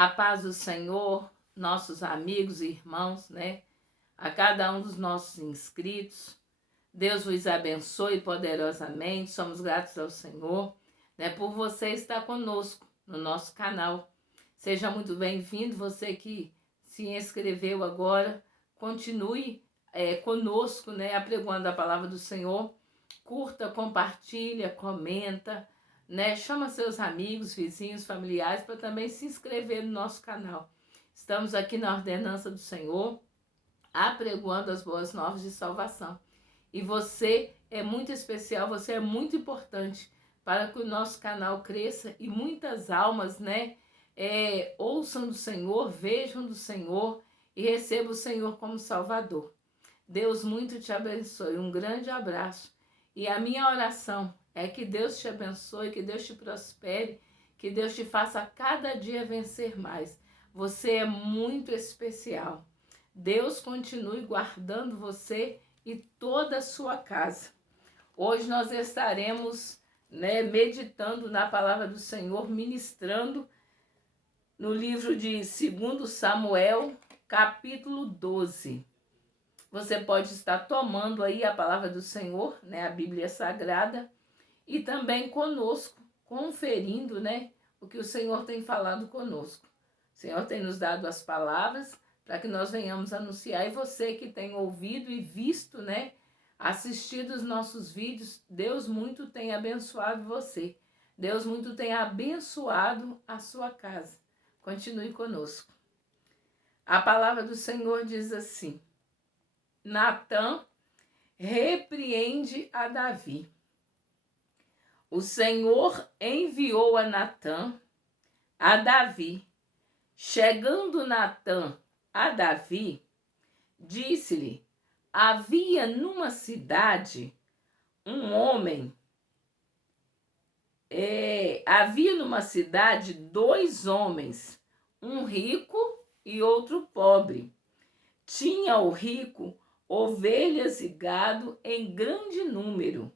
A paz do Senhor, nossos amigos e irmãos, né? A cada um dos nossos inscritos. Deus vos abençoe poderosamente. Somos gratos ao Senhor, né, por você estar conosco no nosso canal. Seja muito bem-vindo, você que se inscreveu agora. Continue conosco, né, apregoando a palavra do Senhor. Curta, compartilha, comenta, né? Chama seus amigos, vizinhos, familiares para também se inscrever no nosso canal. Estamos aqui na ordenança do Senhor, apregoando as boas novas de salvação. E você é muito especial, você é muito importante para que o nosso canal cresça e muitas almas, né, ouçam do Senhor, vejam do Senhor e recebam o Senhor como Salvador. Deus muito te abençoe, um grande abraço. E a minha oração é que Deus te abençoe, que Deus te prospere, que Deus te faça cada dia vencer mais. Você é muito especial. Deus continue guardando você e toda a sua casa. Hoje nós estaremos, né, meditando na palavra do Senhor, ministrando no livro de 2 Samuel, capítulo 12. Você pode estar tomando aí a palavra do Senhor, né, a Bíblia Sagrada, e também conosco, conferindo, né, o que o Senhor tem falado conosco. O Senhor tem nos dado as palavras para que nós venhamos anunciar. E você que tem ouvido e visto, né, assistido os nossos vídeos, Deus muito tem abençoado você. Deus muito tem abençoado a sua casa. Continue conosco. A palavra do Senhor diz assim: Natã repreende a Davi. O Senhor enviou a Natã a Davi. Chegando Natã a Davi, disse-lhe: havia numa cidade um homem, havia numa cidade 2 homens, um rico e outro pobre. Tinha o rico ovelhas e gado em grande número,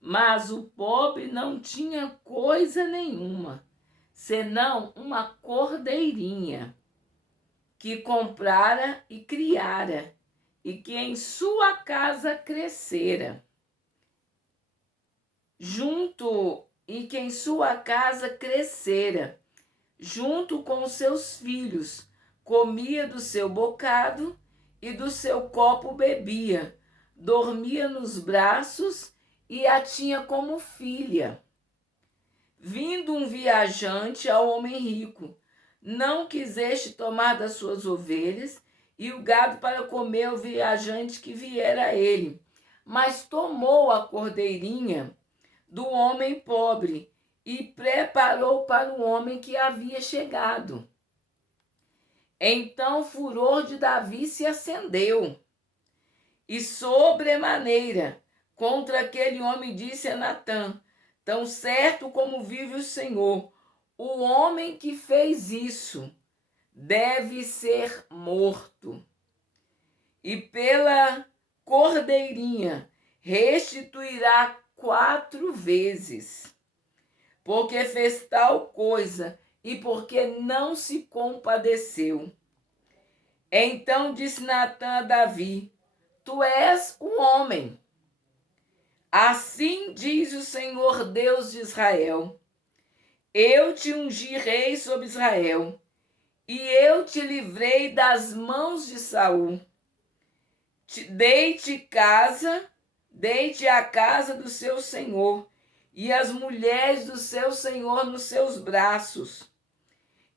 mas o pobre não tinha coisa nenhuma, senão uma cordeirinha que comprara e criara, e que em sua casa crescera. Junto com seus filhos, comia do seu bocado e do seu copo bebia, dormia nos braços e a tinha como filha. Vindo um viajante ao homem rico, não quiseste tomar das suas ovelhas e o gado para comer ao viajante que viera a ele, mas tomou a cordeirinha do homem pobre e preparou para o homem que havia chegado. Então o furor de Davi se acendeu, e sobremaneira contra aquele homem disse a Natã: tão certo como vive o Senhor, o homem que fez isso deve ser morto. E pela cordeirinha restituirá 4 vezes, porque fez tal coisa e porque não se compadeceu. Então disse Natã a Davi: tu és um homem. Assim diz o Senhor Deus de Israel: eu te ungi rei sobre Israel, e eu te livrei das mãos de Saul. Dei-te a casa do seu senhor, e as mulheres do seu senhor nos seus braços.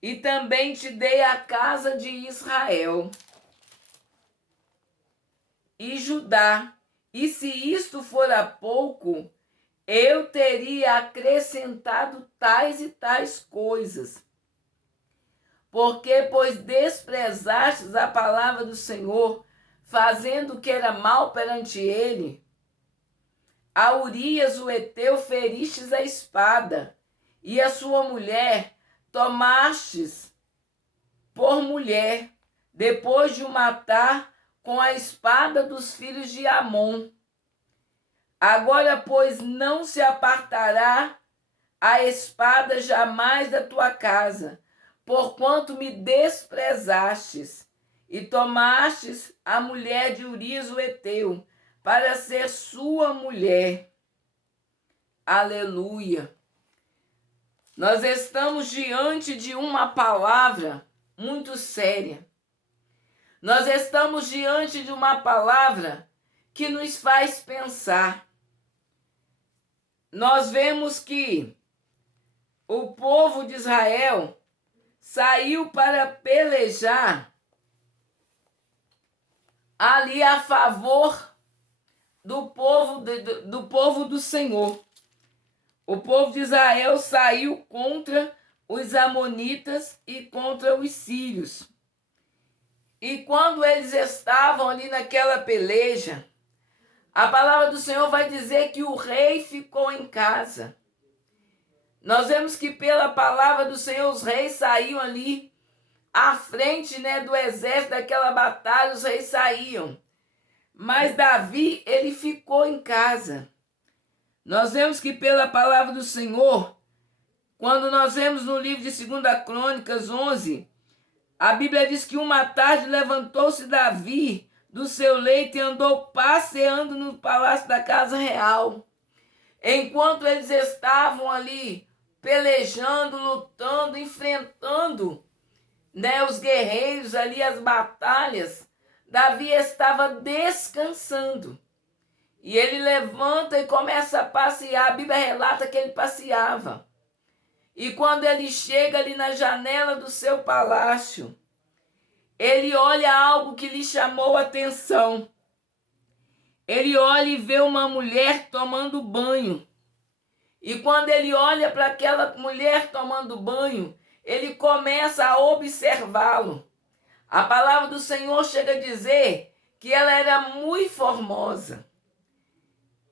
E também te dei a casa de Israel e Judá. E se isto fora pouco, eu teria acrescentado tais e tais coisas. Porque, pois desprezastes a palavra do Senhor, fazendo o que era mal perante ele, a Urias o Heteu feristes a espada, e a sua mulher tomastes por mulher, depois de o matar com a espada dos filhos de Amon. Agora, pois, não se apartará a espada jamais da tua casa, porquanto me desprezastes e tomastes a mulher de Urias o Heteu para ser sua mulher. Aleluia! Nós estamos diante de uma palavra muito séria. Nós estamos diante de uma palavra que nos faz pensar. Nós vemos que o povo de Israel saiu para pelejar ali a favor do povo do Senhor. O povo de Israel saiu contra os amonitas e contra os sírios. E quando eles estavam ali naquela peleja, a palavra do Senhor vai dizer que o rei ficou em casa. Nós vemos que pela palavra do Senhor os reis saíam ali à frente, do exército daquela batalha, os reis saíam. Mas Davi, ele ficou em casa. Nós vemos que pela palavra do Senhor, quando nós vemos no livro de 2 Crônicas 11, a Bíblia diz que uma tarde levantou-se Davi do seu leito e andou passeando no palácio da casa real. Enquanto eles estavam ali pelejando, lutando, enfrentando os guerreiros ali, as batalhas, Davi estava descansando. E ele levanta e começa a passear. A Bíblia relata que ele passeava. E quando ele chega ali na janela do seu palácio, ele olha algo que lhe chamou a atenção. Ele olha e vê uma mulher tomando banho. E quando ele olha para aquela mulher tomando banho, ele começa a observá-lo. A palavra do Senhor chega a dizer que ela era muito formosa.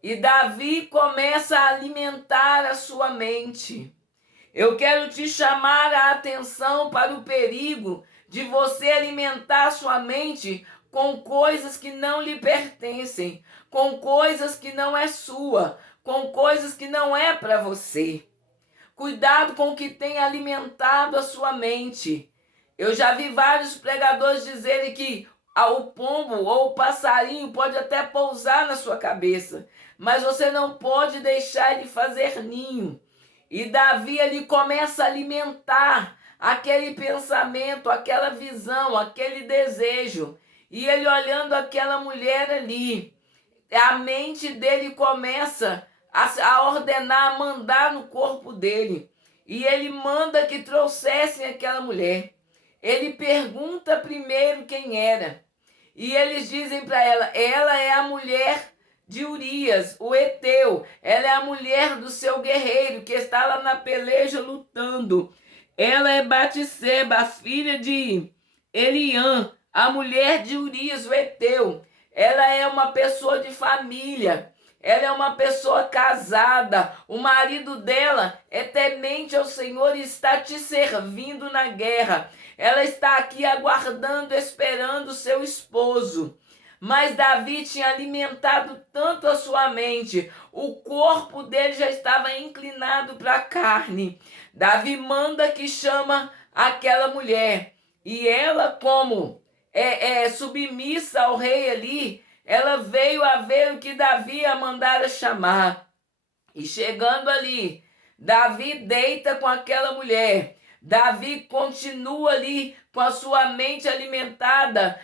E Davi começa a alimentar a sua mente. Eu quero te chamar a atenção para o perigo de você alimentar a sua mente com coisas que não lhe pertencem, com coisas que não é sua, com coisas que não é para você. Cuidado com o que tem alimentado a sua mente. Eu já vi vários pregadores dizerem que o pombo ou o passarinho pode até pousar na sua cabeça, mas você não pode deixar ele fazer ninho. E Davi, ele começa a alimentar aquele pensamento, aquela visão, aquele desejo. E ele olhando aquela mulher ali, a mente dele começa a ordenar, a mandar no corpo dele. E ele manda que trouxessem aquela mulher. Ele pergunta primeiro quem era. E eles dizem para ela é a mulher de Urias, o Heteu. Ela é a mulher do seu guerreiro, que está lá na peleja lutando. Ela é Batseba, a filha de Eliã, a mulher de Urias, o Heteu. Ela é uma pessoa de família. Ela é uma pessoa casada. O marido dela é temente ao Senhor e está te servindo na guerra. Ela está aqui aguardando, esperando o seu esposo. Mas Davi tinha alimentado tanto a sua mente, o corpo dele já estava inclinado para a carne. Davi manda que chama aquela mulher. E ela, como submissa ao rei ali, ela veio a ver o que Davi a mandara chamar. E chegando ali, Davi deita com aquela mulher. Davi continua ali com a sua mente alimentada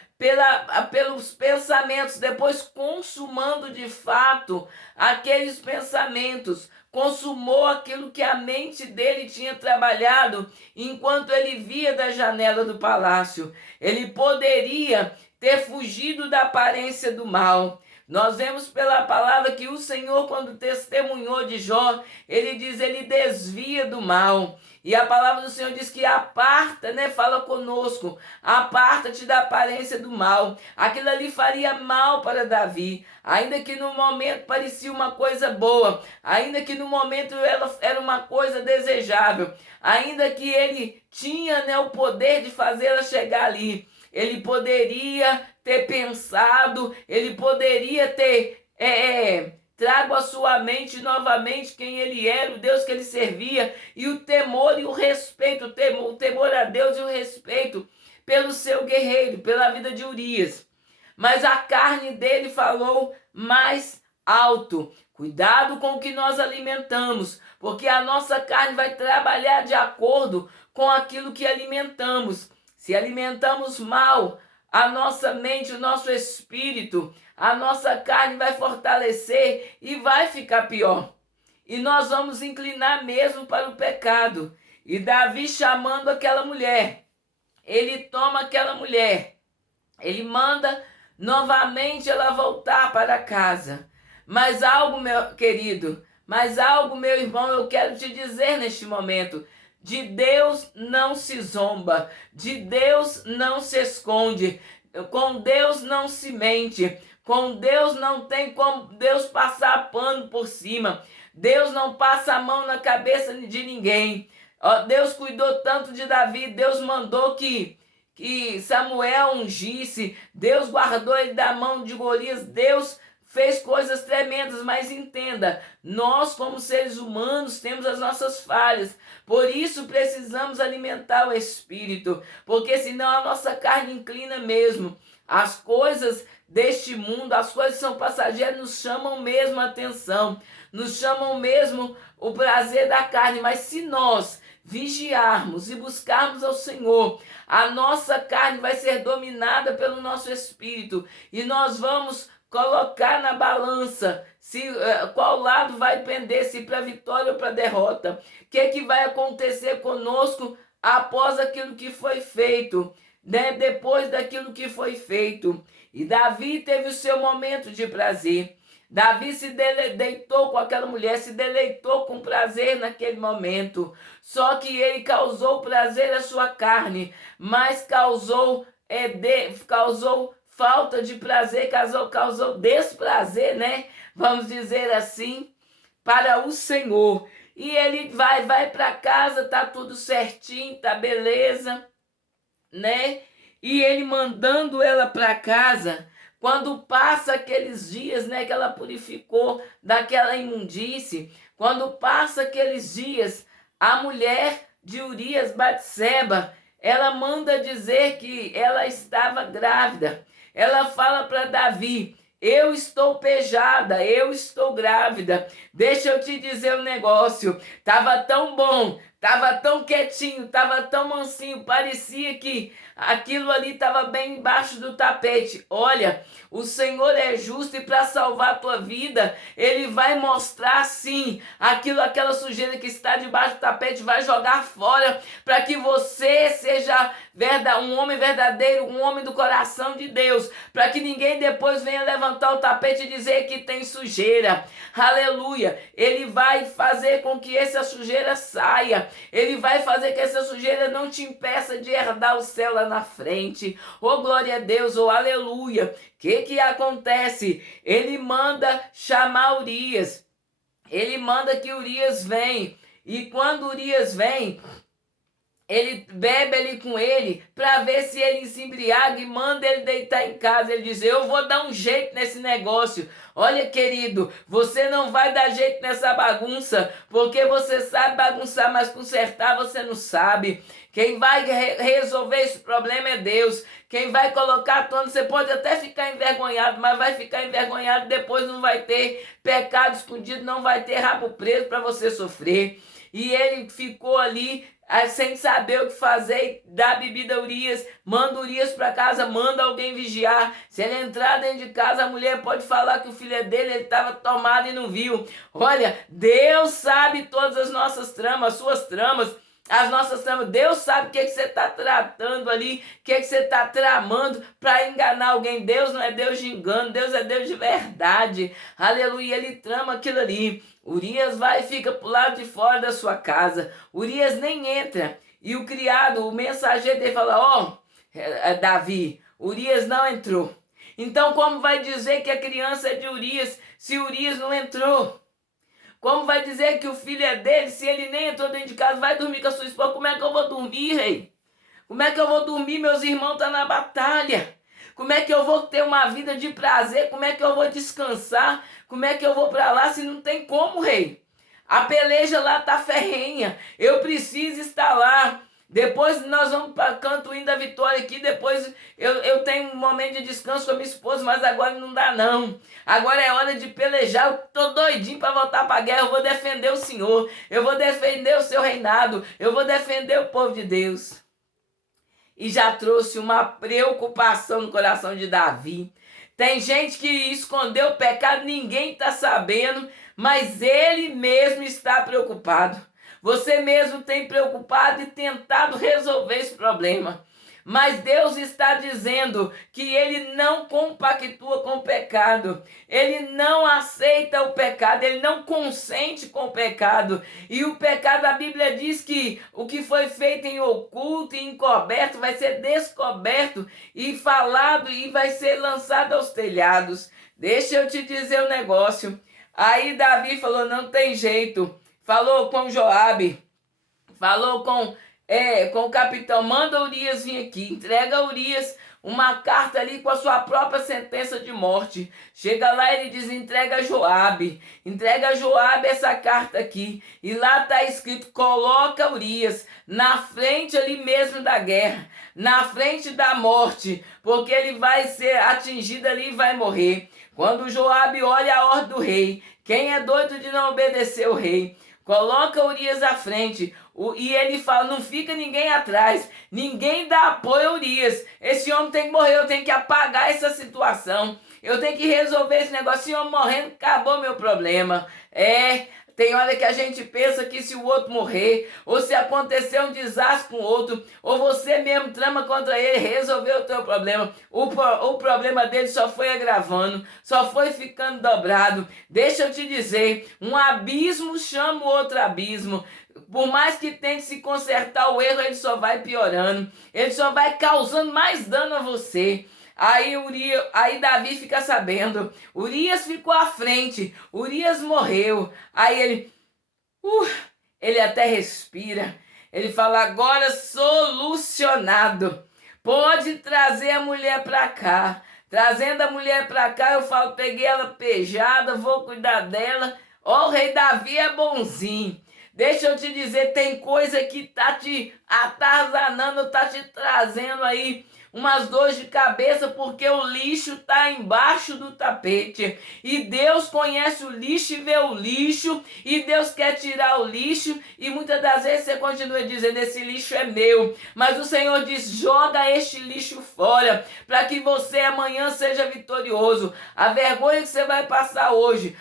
pelos pensamentos, depois consumando de fato aqueles pensamentos, consumou aquilo que a mente dele tinha trabalhado enquanto ele via da janela do palácio. Ele poderia ter fugido da aparência do mal. Nós vemos pela palavra que o Senhor, quando testemunhou de Jó, ele diz, ele desvia do mal. E a palavra do Senhor diz que aparta, fala conosco, aparta-te da aparência do mal. Aquilo ali faria mal para Davi, ainda que no momento parecia uma coisa boa, ainda que no momento ela era uma coisa desejável, ainda que ele tinha o poder de fazê-la chegar ali. Ele poderia ter pensado, ele poderia ter trago à sua mente novamente quem ele era, o Deus que ele servia, e o temor e o respeito, o temor a Deus e o respeito pelo seu guerreiro, pela vida de Urias. Mas a carne dele falou mais alto. Cuidado com o que nós alimentamos, porque a nossa carne vai trabalhar de acordo com aquilo que alimentamos. Se alimentamos mal, a nossa mente, o nosso espírito, a nossa carne vai fortalecer e vai ficar pior. E nós vamos inclinar mesmo para o pecado. E Davi, chamando aquela mulher, ele toma aquela mulher, ele manda novamente ela voltar para casa. Mas algo, meu querido, meu irmão, eu quero te dizer neste momento: de Deus não se zomba, de Deus não se esconde, com Deus não se mente, com Deus não tem como Deus passar pano por cima. Deus não passa a mão na cabeça de ninguém. Deus cuidou tanto de Davi, Deus mandou que Samuel ungisse, Deus guardou ele da mão de Golias, Deus fez coisas tremendas, mas entenda, nós como seres humanos temos as nossas falhas, por isso precisamos alimentar o espírito, porque senão a nossa carne inclina mesmo. As coisas deste mundo, as coisas que são passageiras, nos chamam mesmo a atenção, nos chamam mesmo o prazer da carne, mas se nós vigiarmos e buscarmos ao Senhor, a nossa carne vai ser dominada pelo nosso espírito e nós vamos colocar na balança qual lado vai pender, se para a vitória ou para a derrota. O que vai acontecer conosco após aquilo que foi feito, né? Depois daquilo que foi feito. E Davi teve o seu momento de prazer. Davi se deitou com aquela mulher, se deleitou com prazer naquele momento. Só que ele causou prazer à sua carne, mas causou falta de prazer, causou desprazer, né? Vamos dizer assim, para o Senhor. E ele vai para casa, tá tudo certinho, tá beleza, né? E ele mandando ela para casa, quando passa aqueles dias, né, que ela purificou daquela imundície, quando passa aqueles dias, a mulher de Urias, Batseba, ela manda dizer que ela estava grávida. Ela fala para Davi: eu estou pejada, eu estou grávida. Deixa eu te dizer um negócio. Tava tão bom, tava tão quietinho, tava tão mansinho, parecia que aquilo ali estava bem embaixo do tapete. Olha, o Senhor é justo e para salvar a tua vida, Ele vai mostrar sim aquela sujeira que está debaixo do tapete, vai jogar fora para que você seja um homem verdadeiro, um homem do coração de Deus, para que ninguém depois venha levantar o tapete e dizer que tem sujeira. Aleluia! Ele vai fazer com que essa sujeira saia. Ele vai fazer que essa sujeira não te impeça de herdar o céu lá na frente. Oh, glória a Deus, oh, aleluia. O que acontece? Ele manda chamar Urias. Ele manda que Urias venha. E quando Urias vem, ele bebe ali com ele para ver se ele se embriaga e manda ele deitar em casa. Ele diz: eu vou dar um jeito nesse negócio. Olha, querido, você não vai dar jeito nessa bagunça, porque você sabe bagunçar, mas consertar você não sabe. Quem vai resolver esse problema é Deus. Quem vai colocar a tona, você pode até ficar envergonhado, mas vai ficar envergonhado depois, não vai ter pecado escondido, não vai ter rabo preso para você sofrer. E ele ficou ali sem saber o que fazer, dá bebida a Urias, manda Urias para casa, manda alguém vigiar. Se ele entrar dentro de casa, a mulher pode falar que o filho é dele, ele estava tomado e não viu. Olha, Deus sabe todas as nossas tramas, as suas tramas, as nossas tramas. Deus sabe o que você está tratando ali, o que você está tramando para enganar alguém. Deus não é Deus de engano, Deus é Deus de verdade. Aleluia, ele trama aquilo ali. Urias vai e fica pro lado de fora da sua casa. Urias nem entra. E o criado, o mensageiro dele fala: Davi, Urias não entrou. Então como vai dizer que a criança é de Urias se Urias não entrou? Como vai dizer que o filho é dele se ele nem entrou dentro de casa? Vai dormir com a sua esposa. Como é que eu vou dormir, rei? Como é que eu vou dormir? Meus irmãos estão na batalha. Como é que eu vou ter uma vida de prazer? Como é que eu vou descansar? Como é que eu vou para lá se não tem como, rei? A peleja lá tá ferrenha. Eu preciso estar lá. Depois nós vamos para Canto Hino da Vitória aqui. Depois eu tenho um momento de descanso com a minha esposa, mas agora não dá não. Agora é hora de pelejar. Eu tô doidinho para voltar para a guerra. Eu vou defender o Senhor. Eu vou defender o seu reinado. Eu vou defender o povo de Deus. E já trouxe uma preocupação no coração de Davi. Tem gente que escondeu o pecado, ninguém está sabendo, mas ele mesmo está preocupado. Você mesmo tem preocupado e tentado resolver esse problema. Mas Deus está dizendo que ele não compactua com o pecado. Ele não aceita o pecado, ele não consente com o pecado. E o pecado, a Bíblia diz que o que foi feito em oculto e encoberto vai ser descoberto e falado e vai ser lançado aos telhados. Deixa eu te dizer um negócio. Aí Davi falou, não tem jeito. Falou com Joabe, falou com o capitão, manda Urias vir aqui, entrega a Urias uma carta ali com a sua própria sentença de morte. Chega lá e ele diz, entrega a Joabe essa carta aqui. E lá está escrito, coloca Urias na frente ali mesmo da guerra, na frente da morte, porque ele vai ser atingido ali e vai morrer. Quando Joabe olha a ordem do rei, quem é doido de não obedecer o rei? Coloca Urias à frente e ele fala, não fica ninguém atrás, ninguém dá apoio a Urias. Esse homem tem que morrer, eu tenho que apagar essa situação, eu tenho que resolver esse negócio. Esse homem morrendo, acabou meu problema. Tem hora que a gente pensa que se o outro morrer, ou se acontecer um desastre com o outro, ou você mesmo trama contra ele, resolveu o teu problema. O problema dele só foi agravando, só foi ficando dobrado. Deixa eu te dizer, um abismo chama o outro abismo. Por mais que tente se consertar o erro, ele só vai piorando. Ele só vai causando mais dano a você. Aí Davi fica sabendo, Urias ficou à frente, Urias morreu. Aí ele até respira, ele fala, agora solucionado, pode trazer a mulher para cá. Trazendo a mulher para cá, eu falo, peguei ela pejada, vou cuidar dela. Ó, o rei Davi é bonzinho. Deixa eu te dizer, tem coisa que tá te atazanando, tá te trazendo aí umas dores de cabeça, porque o lixo está embaixo do tapete. E Deus conhece o lixo e vê o lixo, e Deus quer tirar o lixo, e muitas das vezes você continua dizendo, esse lixo é meu. Mas o Senhor diz, joga este lixo fora, para que você amanhã seja vitorioso. A vergonha que você vai passar hoje,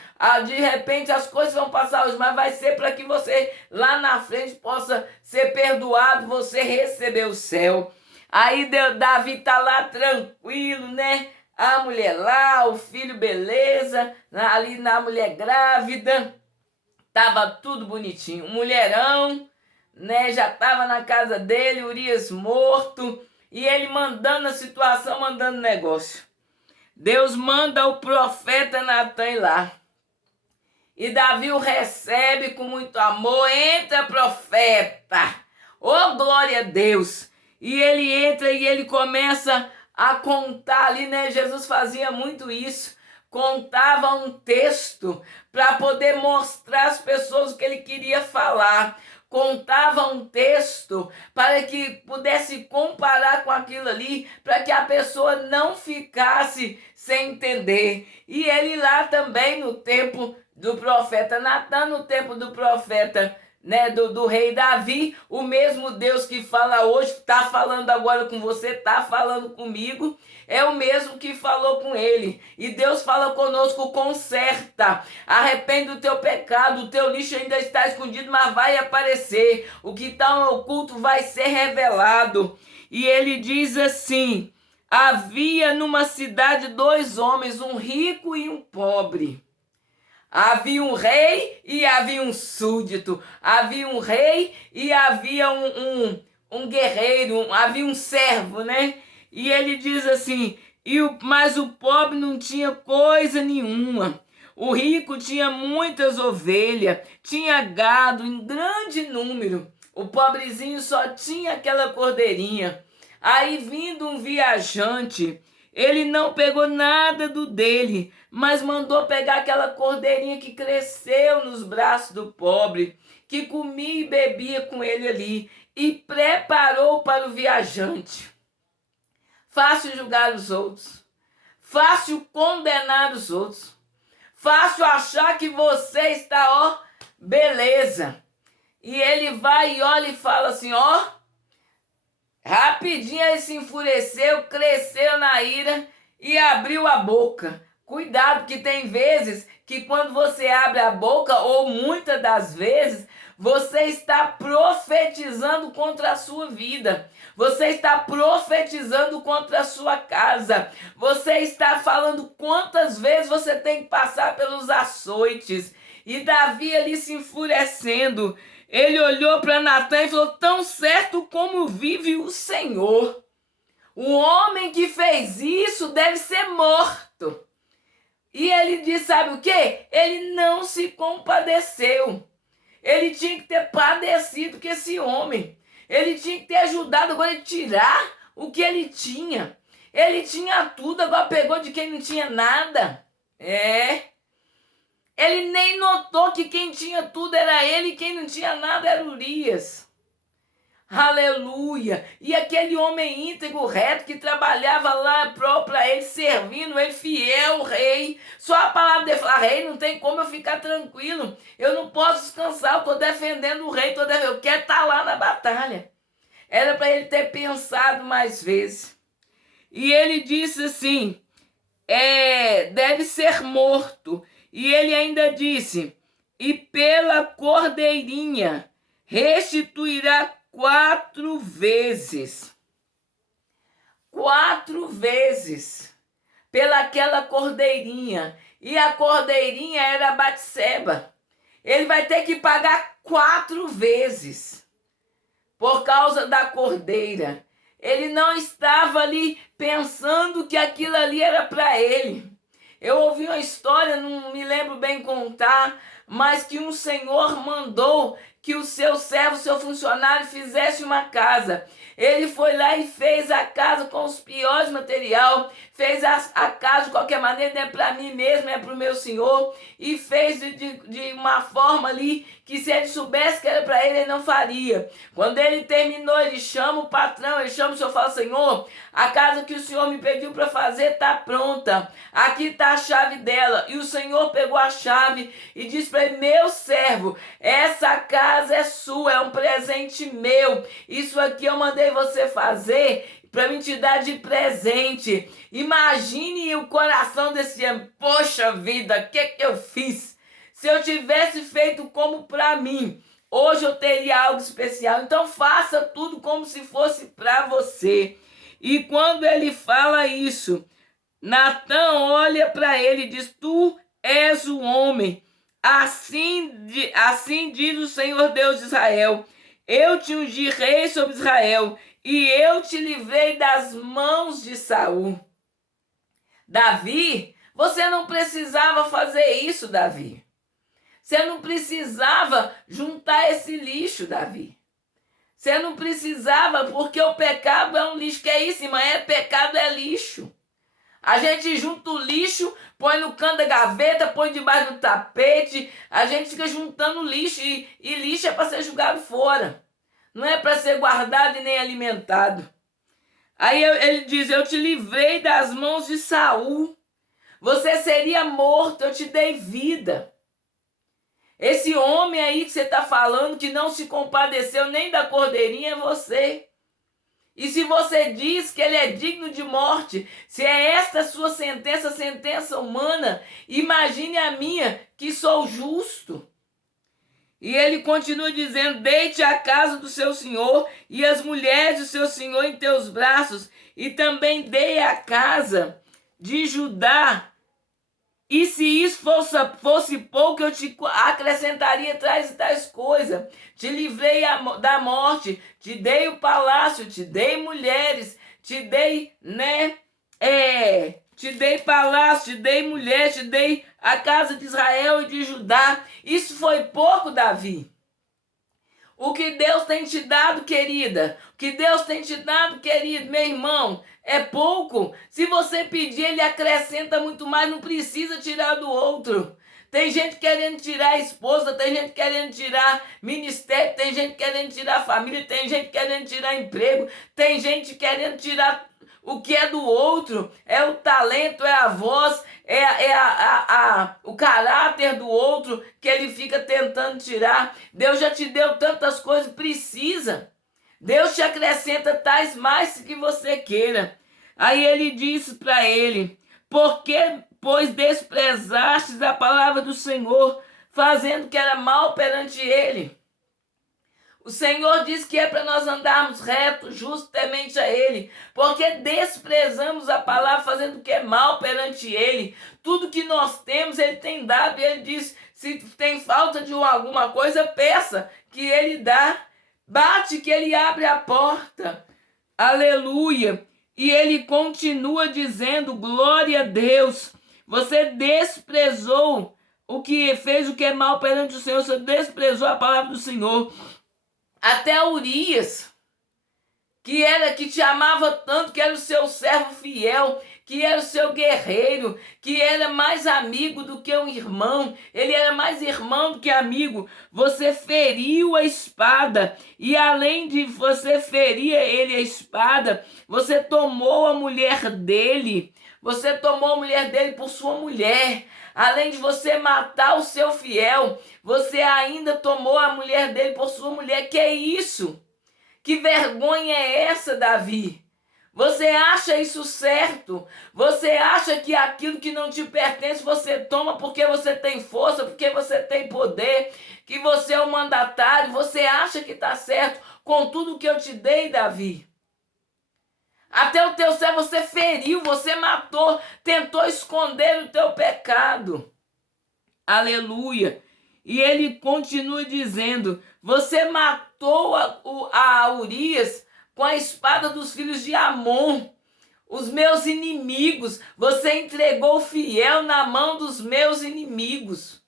de repente as coisas vão passar hoje, mas vai ser para que você lá na frente possa ser perdoado, você receber o céu. Aí Davi tá lá tranquilo, né? A mulher lá, o filho beleza, ali na mulher grávida, tava tudo bonitinho. Um mulherão, né? Já tava na casa dele, Urias morto, e ele mandando a situação, mandando negócio. Deus manda o profeta Natan ir lá. E Davi o recebe com muito amor. Entra, profeta! Oh, glória a Deus! E ele entra e ele começa a contar ali, né? Jesus fazia muito isso. Contava um texto para poder mostrar às pessoas o que ele queria falar. Contava um texto para que pudesse comparar com aquilo ali, para que a pessoa não ficasse sem entender. E ele lá também no tempo do profeta Natan, no tempo do profeta, né, do rei Davi, o mesmo Deus que fala hoje, está falando agora com você, está falando comigo, é o mesmo que falou com ele. E Deus fala conosco, conserta, arrepende do teu pecado, o teu lixo ainda está escondido, mas vai aparecer, o que está oculto vai ser revelado. E ele diz assim, havia numa cidade 2 homens, um rico e um pobre. Havia um rei e havia um súdito. Havia um rei e havia um guerreiro. Havia um servo, né? E ele diz assim, mas o pobre não tinha coisa nenhuma. O rico tinha muitas ovelhas, tinha gado em grande número. O pobrezinho só tinha aquela cordeirinha. Aí vindo um viajante, Ele não pegou nada do dele, mas mandou pegar aquela cordeirinha que cresceu nos braços do pobre, que comia e bebia com ele ali, e preparou para o viajante. Fácil julgar os outros, fácil condenar os outros, fácil achar que você está, ó, beleza. E ele vai e olha e fala assim, ó, rapidinho ele se enfureceu, cresceu na ira e abriu a boca. Cuidado que tem vezes que quando você abre a boca, ou muitas das vezes, você está profetizando contra a sua vida. Você está profetizando contra a sua casa. Você está falando quantas vezes você tem que passar pelos açoites. E Davi ali se enfurecendo, ele olhou para Natan e falou, tão certo como vive o Senhor, o homem que fez isso deve ser morto. E ele disse, sabe o quê? Ele não se compadeceu. Ele tinha que ter padecido com esse homem. Ele tinha que ter ajudado agora a tirar o que ele tinha. Ele tinha tudo, agora pegou de quem não tinha nada. Ele nem notou que quem tinha tudo era ele e quem não tinha nada era Urias. Aleluia! E aquele homem íntegro, reto, que trabalhava lá para ele, servindo ele, fiel, rei. Só a palavra dele falar, rei, não tem como eu ficar tranquilo. Eu não posso descansar, eu estou defendendo o rei, eu quero estar lá na batalha. Era para ele ter pensado mais vezes. E ele disse assim, deve ser morto. E ele ainda disse, e pela cordeirinha restituirá 4 vezes. 4 vezes. Pelaquela cordeirinha. E a cordeirinha era Batseba. Ele vai ter que pagar 4 vezes. Por causa da cordeira. Ele não estava ali pensando que aquilo ali era para ele. Eu ouvi uma história, não me lembro bem contar, mas que um senhor mandou que o seu servo, seu funcionário, fizesse uma casa. Ele foi lá e fez a casa com os piores material, fez a casa de qualquer maneira, não é para mim mesmo, é para o meu senhor, e fez de uma forma ali que se ele soubesse que era para ele, ele não faria. Quando ele terminou, ele chama o patrão, ele chama o senhor e fala, Senhor, a casa que o senhor me pediu para fazer está pronta, aqui está a chave dela. E o senhor pegou a chave e disse para ele, meu servo, essa casa é sua, é um presente meu, isso aqui eu mandei você fazer para me te dar de presente. Imagine o coração desse homem, poxa vida, o que eu fiz? Se eu tivesse feito como para mim, hoje eu teria algo especial. Então faça tudo como se fosse para você. E quando ele fala isso, Natan olha para ele e diz, tu és o homem. Assim diz o Senhor Deus de Israel, eu te ungi rei sobre Israel, e eu te livrei das mãos de Saul. Davi, você não precisava fazer isso, Davi. Você não precisava juntar esse lixo, Davi. Você não precisava, porque o pecado é um lixo. Que é isso, irmã? Pecado é lixo. A gente junta o lixo, põe no canto da gaveta, põe debaixo do tapete. A gente fica juntando lixo e lixo é para ser jogado fora. Não é para ser guardado e nem alimentado. Aí ele diz, eu te livrei das mãos de Saul. Você seria morto, eu te dei vida. Esse homem aí que você está falando, que não se compadeceu nem da cordeirinha, é você. E se você diz que ele é digno de morte, se é esta a sua sentença, sentença humana, imagine a minha, que sou justo. E ele continua dizendo, deite a casa do seu senhor e as mulheres do seu senhor em teus braços, e também dei a casa de Judá. E se isso fosse pouco, eu te acrescentaria tais coisas. Te livrei da morte, te dei o palácio, te dei mulheres, te dei, te dei palácio, te dei mulher, te dei a casa de Israel e de Judá. Isso foi pouco, Davi? O que Deus tem te dado, querida, o que Deus tem te dado, querido, meu irmão, é pouco. Se você pedir, Ele acrescenta muito mais, não precisa tirar do outro. Tem gente querendo tirar a esposa, tem gente querendo tirar ministério, tem gente querendo tirar a família, tem gente querendo tirar emprego, tem gente querendo tirar o que é do outro. É o talento, é a voz, o caráter do outro que ele fica tentando tirar. Deus já te deu tantas coisas, precisa. Deus te acrescenta tais mais que você queira. Aí ele disse para ele: pois desprezastes a palavra do Senhor, fazendo que era mal perante ele. O Senhor diz que é para nós andarmos reto, justo, temente a Ele, porque desprezamos a palavra, fazendo o que é mal perante Ele. Tudo que nós temos, Ele tem dado, e Ele diz: se tem falta de alguma coisa, peça, que Ele dá. Bate, que Ele abre a porta. Aleluia! E Ele continua dizendo: glória a Deus. Você desprezou fez o que é mal perante o Senhor, você desprezou a palavra do Senhor. Até Urias, que te amava tanto, que era o seu servo fiel, que era o seu guerreiro, que era mais amigo do que um irmão, ele era mais irmão do que amigo. Você feriu a espada, e além de você ferir ele a espada, você tomou a mulher dele. Você tomou a mulher dele por sua mulher. Além de você matar o seu fiel, você ainda tomou a mulher dele por sua mulher. Que é isso? Que vergonha é essa, Davi? Você acha isso certo? Você acha que aquilo que não te pertence você toma porque você tem força, porque você tem poder, que você é o mandatário? Você acha que está certo com tudo que eu te dei, Davi? Até o teu servo você feriu, você matou, tentou esconder o teu pecado. Aleluia. E ele continua dizendo: você matou a Urias com a espada dos filhos de Amon, os meus inimigos. Você entregou o fiel na mão dos meus inimigos.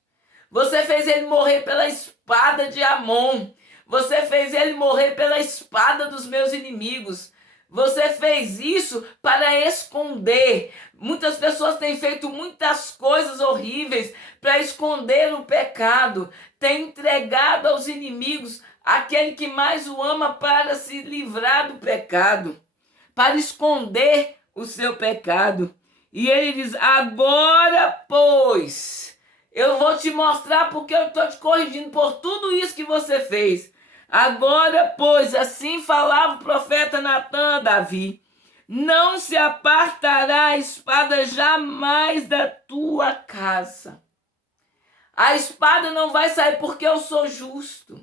Você fez ele morrer pela espada de Amon. Você fez ele morrer pela espada dos meus inimigos. Você fez isso para esconder. Muitas pessoas têm feito muitas coisas horríveis para esconder o pecado. Tem entregado aos inimigos aquele que mais o ama para se livrar do pecado, para esconder o seu pecado. E ele diz: agora, pois, eu vou te mostrar porque eu estou te corrigindo por tudo isso que você fez. Agora, pois, assim falava o profeta Natã a Davi: não se apartará a espada jamais da tua casa. A espada não vai sair porque eu sou justo.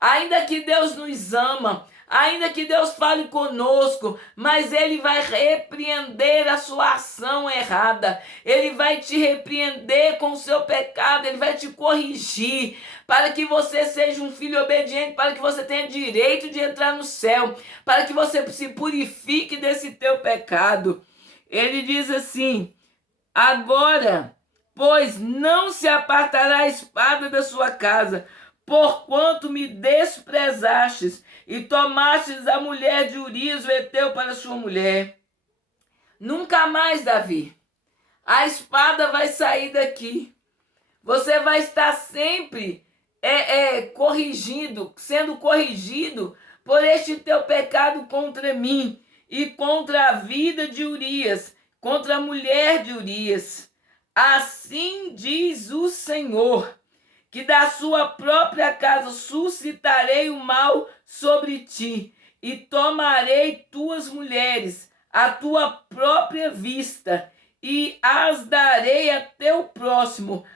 Ainda que Deus nos ama, ainda que Deus fale conosco, mas Ele vai repreender a sua ação errada. Ele vai te repreender com o seu pecado, Ele vai te corrigir, para que você seja um filho obediente, para que você tenha direito de entrar no céu, para que você se purifique desse teu pecado. Ele diz assim: agora, pois, não se apartará a espada da sua casa, porquanto me desprezastes e tomastes a mulher de Urias o heteu para sua mulher. Nunca mais, Davi, a espada vai sair daqui. Você vai estar sempre sendo corrigido por este teu pecado contra mim e contra a vida de Urias, contra a mulher de Urias. Assim diz o Senhor, que da sua própria casa suscitarei o mal sobre ti, e tomarei tuas mulheres à tua própria vista, e as darei a teu próximo,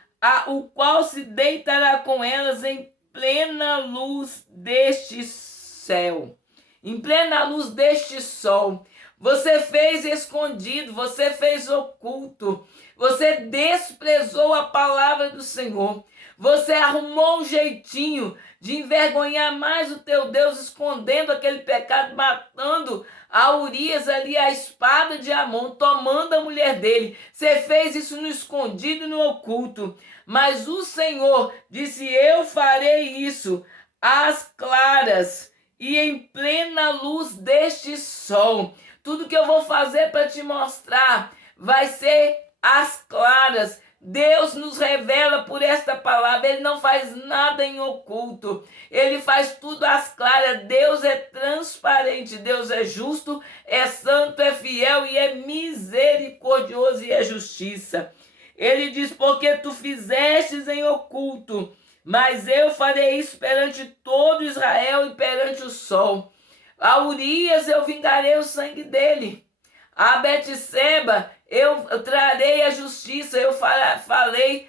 o qual se deitará com elas em plena luz deste céu, em plena luz deste sol. Você fez escondido, você fez oculto, você desprezou a palavra do Senhor. Você arrumou um jeitinho de envergonhar mais o teu Deus, escondendo aquele pecado, matando a Urias ali, a espada de Amon, tomando a mulher dele. Você fez isso no escondido e no oculto. Mas o Senhor disse: eu farei isso às claras e em plena luz deste sol. Tudo que eu vou fazer para te mostrar vai ser às claras. Deus nos revela por esta palavra. Ele não faz nada em oculto. Ele faz tudo às claras. Deus é transparente. Deus é justo, é santo, é fiel e é misericordioso e é justiça. Ele diz, porque tu fizestes em oculto, mas eu farei isso perante todo Israel e perante o sol. A Urias eu vingarei o sangue dele. A Betseba eu trarei a justiça, eu farei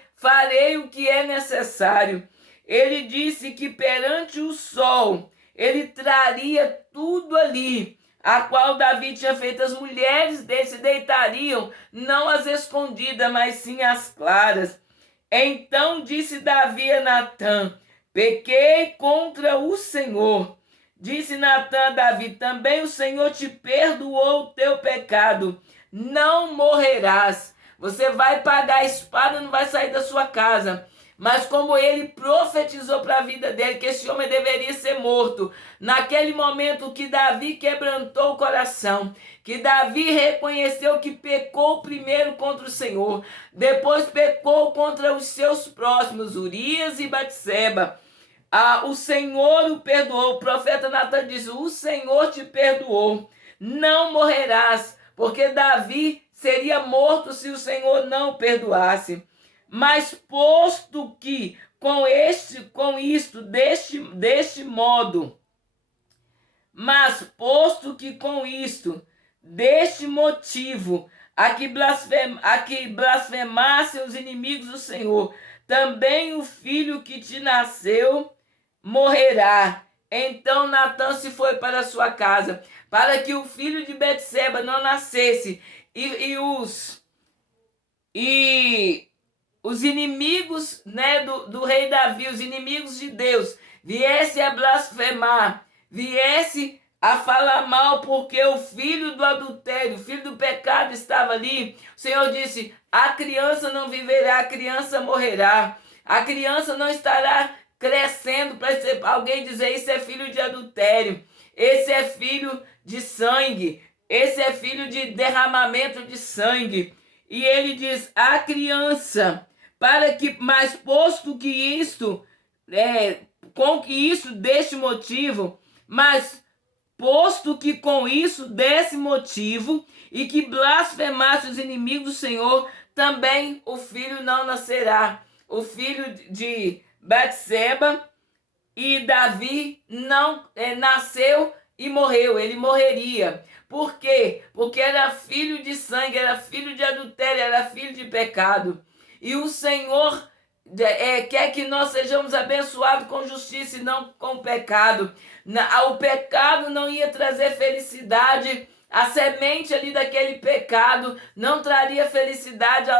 o que é necessário. Ele disse que perante o sol ele traria tudo ali, a qual Davi tinha feito. As mulheres dele se deitariam, não as escondidas, mas sim as claras. Então disse Davi a Natã, pequei contra o Senhor. Disse Natã a Davi, também o Senhor te perdoou o teu pecado, não morrerás. Você vai pagar a espada, não vai sair da sua casa. Mas como ele profetizou para a vida dele que esse homem deveria ser morto, naquele momento que Davi quebrantou o coração, que Davi reconheceu que pecou primeiro contra o Senhor, depois pecou contra os seus próximos, Urias e Batseba. O Senhor o perdoou. O profeta Natã diz, o Senhor te perdoou, não morrerás, porque Davi seria morto se o Senhor não o perdoasse. Mas posto que deste modo, deste motivo, a que blasfemassem os inimigos do Senhor, também o filho que te nasceu morrerá. Então Natã se foi para sua casa, para que o filho de Betseba não nascesse, e os inimigos, né, do rei Davi, os inimigos de Deus, viesse a blasfemar, viesse a falar mal, porque o filho do adultério, o filho do pecado estava ali. O Senhor disse, a criança não viverá, a criança morrerá, a criança não estará crescendo para alguém dizer, isso é filho de adultério, esse é filho de sangue, esse é filho de derramamento de sangue. E ele diz, a criança, mas posto que isto, com que isso deste motivo, mas posto que com isso desse motivo, e que blasfemasse os inimigos do Senhor, também o filho não nascerá. O filho de Batseba e Davi não nasceu e morreu, ele morreria. Por quê? Porque era filho de sangue, era filho de adultério, era filho de pecado. E o Senhor quer que nós sejamos abençoados com justiça e não com pecado. O pecado não ia trazer felicidade, a semente ali daquele pecado não traria felicidade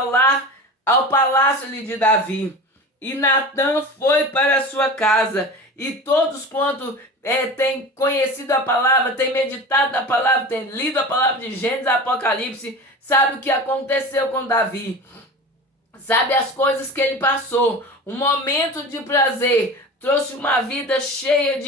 ao palácio de Davi. E Natã foi para a sua casa, e todos quanto têm conhecido a palavra, têm meditado na palavra, têm lido a palavra de Gênesis e Apocalipse, sabe o que aconteceu com Davi, sabe as coisas que ele passou. Um momento de prazer trouxe uma vida cheia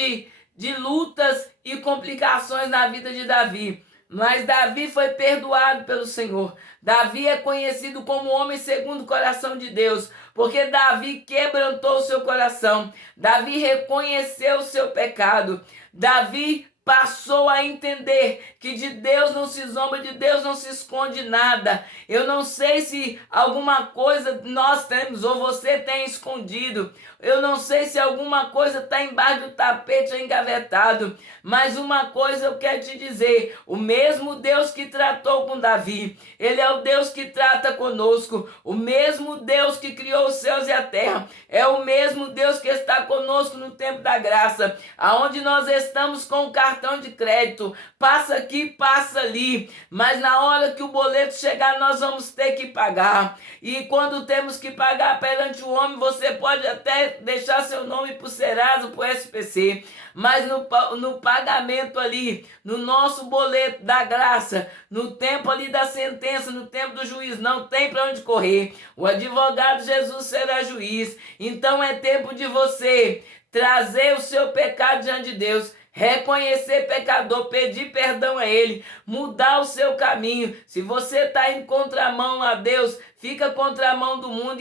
de lutas e complicações na vida de Davi. Mas Davi foi perdoado pelo Senhor. Davi é conhecido como homem segundo o coração de Deus, porque Davi quebrantou o seu coração. Davi reconheceu o seu pecado. Davi passou a entender que de Deus não se zomba, de Deus não se esconde nada. Eu não sei se alguma coisa nós temos ou você tem escondido. Eu não sei se alguma coisa está embaixo do tapete engavetado. Mas uma coisa eu quero te dizer. O mesmo Deus que tratou com Davi, Ele é o Deus que trata conosco. O mesmo Deus que criou os céus e a terra é o mesmo Deus que está conosco no tempo da graça. Aonde nós estamos com o cartão de crédito, passa aqui, passa ali, mas na hora que o boleto chegar nós vamos ter que pagar. E quando temos que pagar perante o homem, você pode até deixar seu nome para o Serasa, para o SPC, mas no pagamento ali, no nosso boleto da graça, no tempo ali da sentença, no tempo do juiz, não tem para onde correr. O advogado Jesus será juiz. Então é tempo de você trazer o seu pecado diante de Deus, reconhecer pecador, pedir perdão a Ele, mudar o seu caminho. Se você está em contramão a Deus, fica contramão do mundo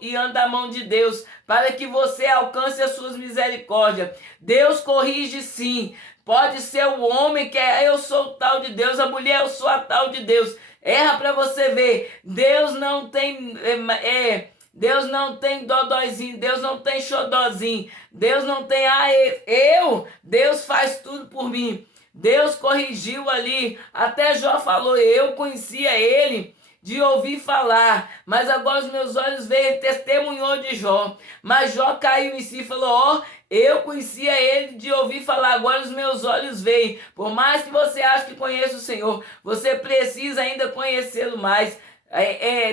e anda a mão de Deus, para que você alcance as suas misericórdias. Deus corrige sim. Pode ser o homem que é eu sou o tal de Deus, a mulher eu sou a tal de Deus. Erra para você ver. Deus não tem Deus não tem dodóizinho, Deus não tem xodózinho, Deus não tem, Deus faz tudo por mim. Deus corrigiu ali, até Jó falou, eu conhecia ele de ouvir falar, mas agora os meus olhos veem, ele testemunhou de Jó, mas Jó caiu em si e falou, eu conhecia ele de ouvir falar, agora os meus olhos veem. Por mais que você ache que conheça o Senhor, você precisa ainda conhecê-lo mais.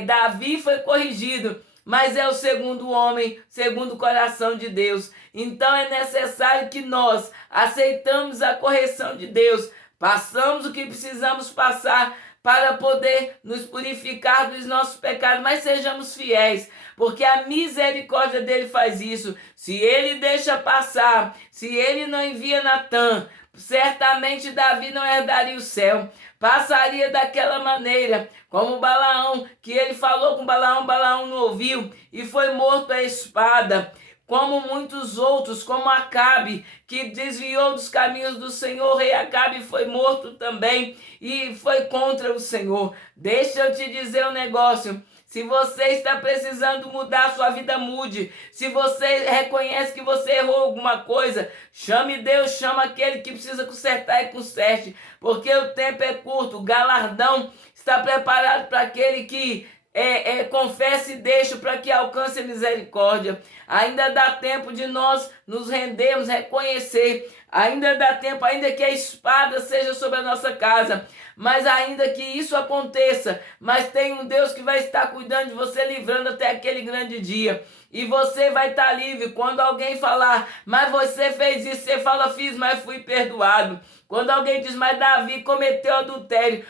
Davi foi corrigido, mas é o segundo homem, segundo o coração de Deus. Então é necessário que nós aceitamos a correção de Deus, passamos o que precisamos passar para poder nos purificar dos nossos pecados, mas sejamos fiéis, porque a misericórdia dele faz isso. Se ele deixa passar, se ele não envia Natã, certamente Davi não herdaria o céu, passaria daquela maneira, como Balaão, que ele falou com Balaão, Balaão não ouviu e foi morto à espada. Como muitos outros, como Acabe, que desviou dos caminhos do Senhor, o rei Acabe foi morto também e foi contra o Senhor. Deixa eu te dizer um negócio. Se você está precisando mudar, sua vida mude. Se você reconhece que você errou alguma coisa, chame Deus, chama aquele que precisa consertar e conserte. Porque o tempo é curto, o galardão está preparado para aquele que confesse e deixe para que alcance a misericórdia. Ainda dá tempo de nós nos rendermos, reconhecer. Ainda dá tempo, ainda que a espada seja sobre a nossa casa, mas ainda que isso aconteça, mas tem um Deus que vai estar cuidando de você, livrando até aquele grande dia. E você vai estar livre. Quando alguém falar, mas você fez isso, você fala, fiz, mas fui perdoado. Quando alguém diz, mas Davi cometeu adultério,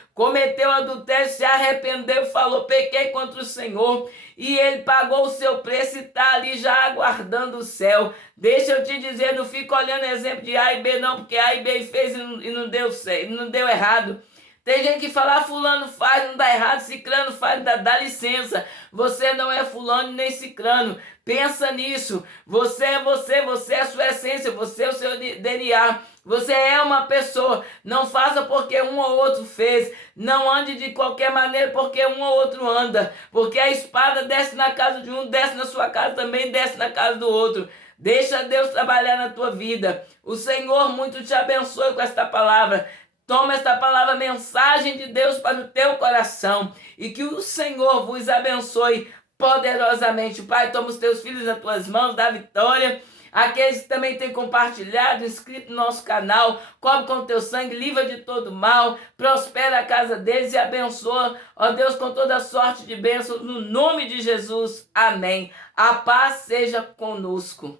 se arrependeu, falou, pequei contra o Senhor, e ele pagou o seu preço e está ali já aguardando o céu. Deixa eu te dizer, não fica olhando exemplo de A e B não, porque A e B fez e não deu certo, não deu errado. Tem gente que fala, fulano faz, não dá errado, ciclano faz, dá licença. Você não é fulano nem ciclano. Pensa nisso. Você é a sua essência, você é o seu DNA. Você é uma pessoa. Não faça porque um ou outro fez. Não ande de qualquer maneira porque um ou outro anda. Porque a espada desce na casa de um, desce na sua casa também, desce na casa do outro. Deixa Deus trabalhar na tua vida. O Senhor muito te abençoe com esta palavra. Toma esta palavra, mensagem de Deus para o teu coração. E que o Senhor vos abençoe poderosamente. Pai, toma os teus filhos nas tuas mãos, dá vitória. Aqueles que também têm compartilhado, inscrito no nosso canal, cobre com o teu sangue, livra de todo mal, prospera a casa deles e abençoa, ó Deus, com toda sorte de bênçãos, no nome de Jesus. Amém. A paz seja conosco.